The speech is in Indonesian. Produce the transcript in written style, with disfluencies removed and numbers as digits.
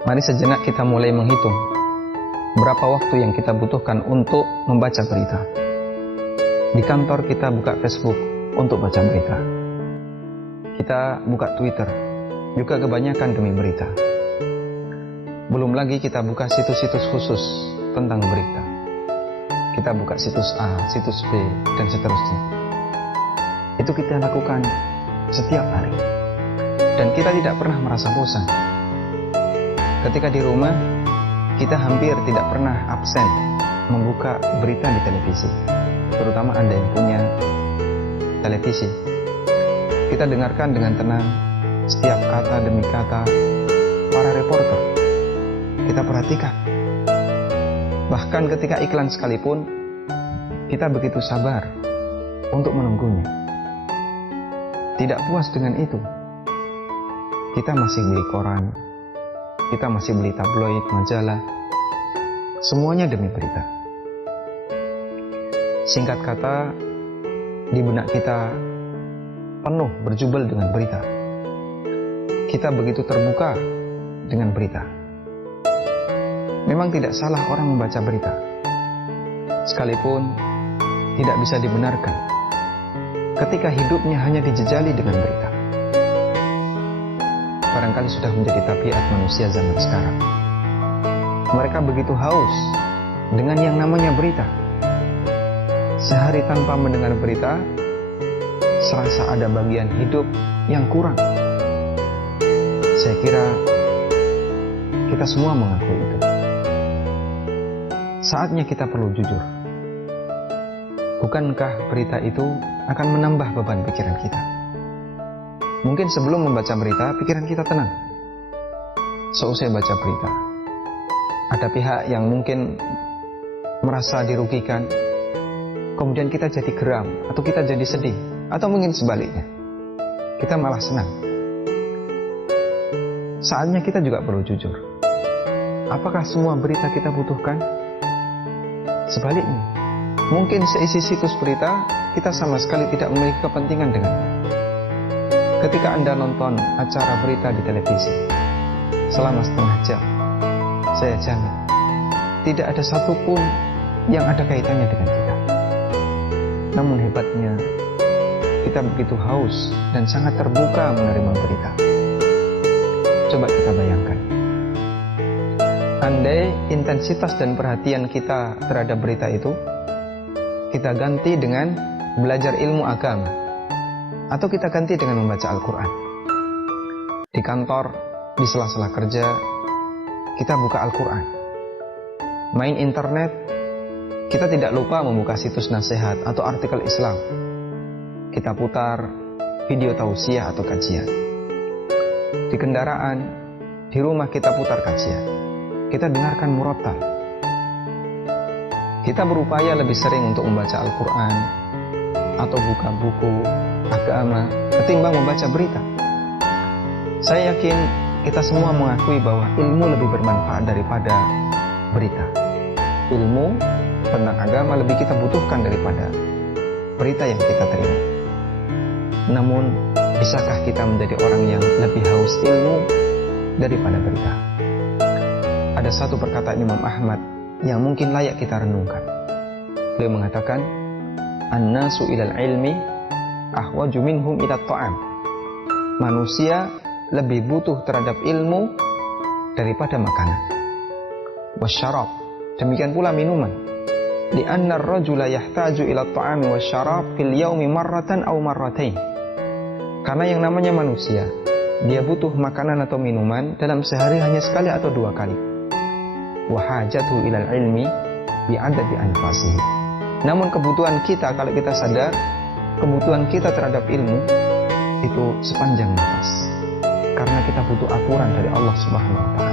Mari sejenak kita mulai menghitung berapa waktu yang kita butuhkan untuk membaca berita. Di kantor kita buka Facebook untuk baca berita. Kita buka Twitter juga kebanyakan demi berita. Belum lagi kita buka situs-situs khusus tentang berita. Kita buka situs A, situs B, dan seterusnya. Itu kita lakukan setiap hari. Dan kita tidak pernah merasa bosan. Ketika di rumah, kita hampir tidak pernah absen membuka berita di televisi. Terutama Anda yang punya televisi. Kita dengarkan dengan tenang setiap kata demi kata para reporter. Kita perhatikan. Bahkan ketika iklan sekalipun, kita begitu sabar untuk menunggunya. Tidak puas dengan itu, kita masih beli koran, kita masih beli tabloid, majalah, semuanya demi berita. Singkat kata, di benak kita penuh berjubel dengan berita. Kita begitu terbuka dengan berita. Memang tidak salah orang membaca berita, sekalipun tidak bisa dibenarkan ketika hidupnya hanya dijejali dengan berita. Barangkali sudah menjadi tabiat manusia zaman sekarang. Mereka begitu haus dengan yang namanya berita. Sehari tanpa mendengar berita, serasa ada bagian hidup yang kurang. Saya kira kita semua mengakui itu. Saatnya kita perlu jujur. Bukankah berita itu akan menambah beban pikiran kita? Mungkin sebelum membaca berita, pikiran kita tenang. Seusai baca berita, ada pihak yang mungkin merasa dirugikan, kemudian kita jadi geram, atau kita jadi sedih, atau mungkin sebaliknya, kita malah senang. Saatnya kita juga perlu jujur. Apakah semua berita kita butuhkan? Sebaliknya, mungkin seisi situs berita kita sama sekali tidak memiliki kepentingan dengannya. Ketika Anda nonton acara berita di televisi selama setengah jam, saya jamin tidak ada satupun yang ada kaitannya dengan kita. Namun hebatnya, kita begitu haus dan sangat terbuka menerima berita. Coba kita bayangkan, andai intensitas dan perhatian kita terhadap berita itu kita ganti dengan belajar ilmu agama, atau kita ganti dengan membaca Al-Quran. Di kantor, di sela-sela kerja, kita buka Al-Quran. Main internet, kita tidak lupa membuka situs nasihat atau artikel Islam. Kita putar video tausiah atau kajian. Di kendaraan, di rumah kita putar kajian. Kita dengarkan murattal. Kita berupaya lebih sering untuk membaca Al-Quran atau buka buku agama ketimbang membaca berita. Saya yakin kita semua mengakui bahwa ilmu lebih bermanfaat daripada berita. Ilmu tentang agama lebih kita butuhkan daripada berita yang kita terima. Namun, bisakah kita menjadi orang yang lebih haus ilmu daripada berita? Ada satu perkataan Imam Ahmad yang mungkin layak kita renungkan. Beliau mengatakan, "An-nasu ilal ilmi ahwaju minhum ilat ta'am." Manusia lebih butuh terhadap ilmu daripada makanan. Wasyarab, demikian pula minuman. Li'anna ar-rajula yahtaju ila at-ta'ami wasyarab fil yaumi marratan aw marratain. Karena yang namanya manusia, dia butuh makanan atau minuman dalam sehari hanya sekali atau dua kali. Wa hajatuhu ilal ilmi bi'adadi anfasihi. Namun kebutuhan kita, kalau kita sadar, kebutuhan kita terhadap ilmu itu sepanjang nafas. Karena kita butuh aturan dari Allah Subhanahu wa ta'ala.